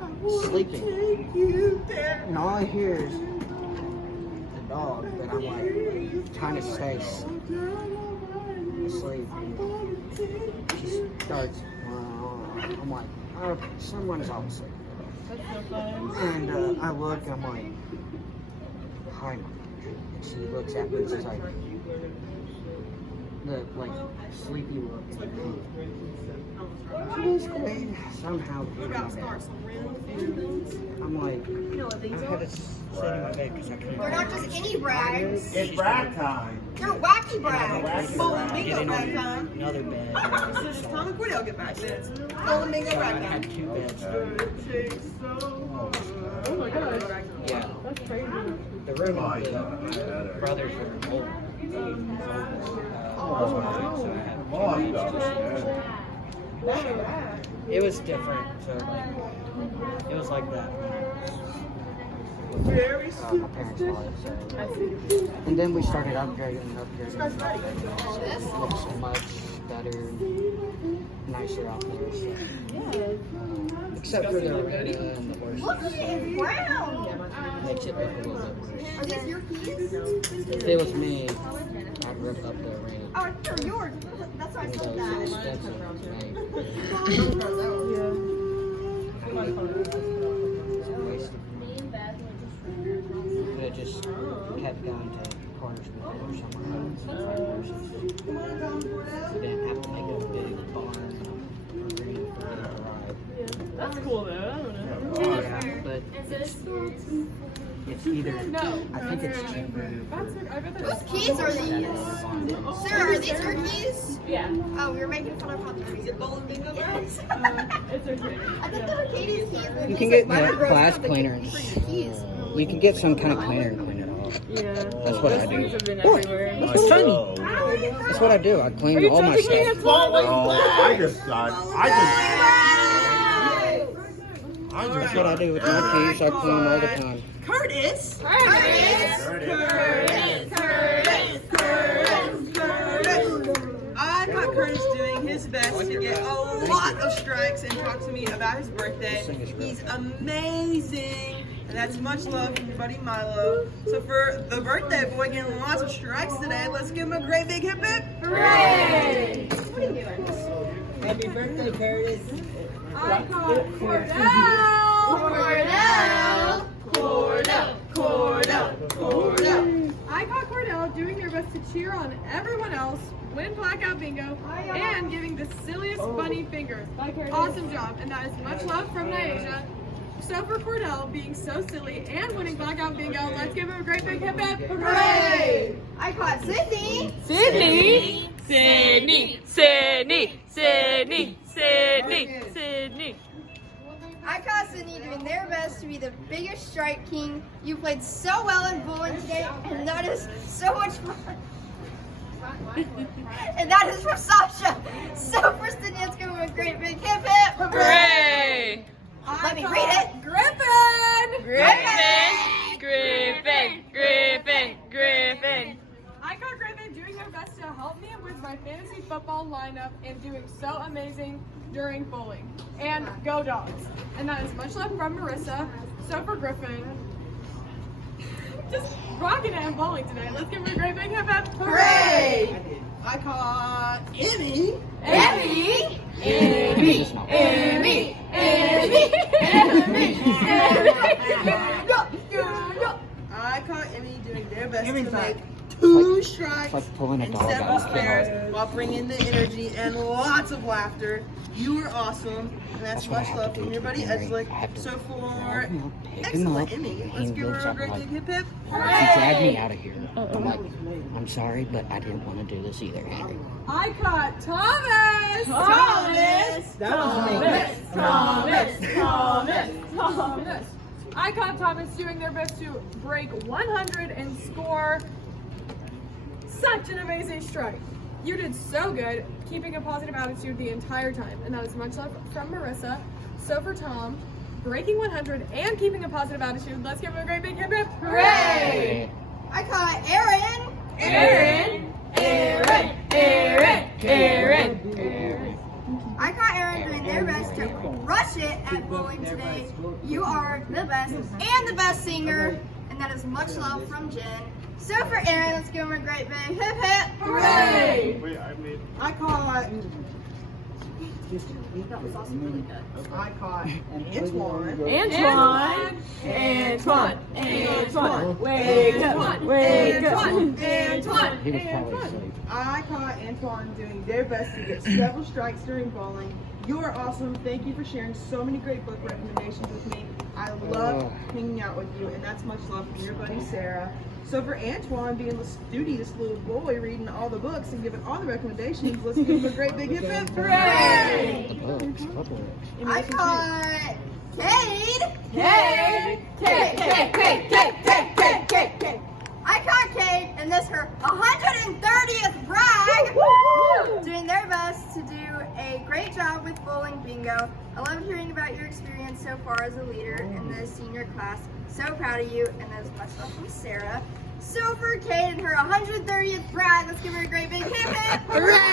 like sleeping. And all I hear is the dog that I'm like trying to stay asleep. She starts, I'm like, oh, someone's all asleep. And I look, I'm like, hi, Mom. And she looks at me and she's like, the sleepy look. She basically somehow I'm like, I had to sit in my bed because I couldn't. They're not just any brags. It's brag time. They're wacky brags. Flamingo brag time. Another bed. So does Tom and Cordell get back beds? Flamingo So I brag had time. 2 beds. Oh my gosh. Yeah. That's crazy. The room of the brothers were old. So I had 2 beds. It was different. So it was like that. Very My parents bought it. So. And then we started upgrading. It looks so much better, nicer out there. So. Except for the arena and the horses. Look at it, it's brown. Makes it look a little bit worse. Are these your keys? If it was me, I'd rip up the arena. Oh, they're yours. That's why I said that. Expensive to make. But it just kept going to corners or somewhere else. So we didn't have to make a big barn arena for them to ride. That's cool though. I don't know. Yeah, but it's either, I think it's cheaper. I bet Whose that's keys are these? Sir, are these your keys? yeah. Oh, we were making fun of how they're keys. It's okay. I thought they were Katie's keys. You can get glass cleaners. Keys. You can get some kind of cleaner and clean it off. Yeah. That's what I do. Things have been everywhere. It's tiny. That's what I do. I clean all my stuff. That's what I do with my keys. I clean them all the time. Curtis. I got Curtis doing his best to get a lot of strikes and talk to me about his birthday. He's amazing. And that's much love from your buddy Milo. So for the birthday boy getting lots of strikes today, let's give him a great big hip hip. Hooray! What are you doing? Happy birthday, Curtis. I caught Cordell. I caught Cordell doing their best to cheer on everyone else, win blackout bingo, and giving the silliest bunny finger. Awesome job, and that is much love from Niasia. So for Cordell being so silly and winning blackout bingo, let's give him a great big hip hip. Hooray! I caught Sydney. Sydney. I caught Sydney doing their best to be the biggest strike king. You played so well in bowling today, and that is so much fun. And that is from Sasha. So for Sydney, let's give him a great big hip hip. Hooray! Let me read it. Griffin. I caught Griffin doing their best to help me with my fantasy football lineup and doing so amazing during bowling. And go dogs. And that is much love from Marissa. So for Griffin, just rocking it in bowling today. Let's give him a great big hip hip. Hooray! I caught Emmy. I caught Emmy doing their best to make 2 strikes like pulling a and dog 7 out. spares while bringing the energy and lots of laughter. You were awesome, and that's That's what I much have love to from do your to buddy Mary. Edgelick. I have to So for grab him up, pick him excellent up, Emmy, and let's he give looks her a up great like, big hip hip. She dragged me out of here. I'm like, I'm sorry, but I didn't want to do this either. I caught Thomas. I caught Thomas doing their best to break 100 and score such an amazing strike. You did so good, keeping a positive attitude the entire time, and that is much love from Marissa. So for Tom, breaking 100 and keeping a positive attitude, let's give him a great big hip hip. Hooray! I caught Aaron. I caught Aaron doing their best to crush it at bowling today. You are the best and the best singer, and that is much love from Jen. So for Aaron, let's give him a great big hip hip. Hooray! Wait, I caught That was also really good. Antoine. Antoine. Wake up. Wake up. Antoine. He was probably asleep. I caught Antoine doing their best to get several strikes during bowling. You are awesome. Thank you for sharing so many great book recommendations with me. I love hanging out with you, and that's much love from your buddy Sarah. So for Antoine being the studious little boy reading all the books and giving all the recommendations, let's give him a great big hip hip. Hooray! Books, couple of I caught Cade. I caught Cade, and this her 130th brag. Doing their best to do a great job with bowling bingo. I love hearing about your experience so far as a leader in the senior class. So proud of you, and as much love from Sarah. So for Cade and her 130th brag, let's give her a great big hip hip. Hooray!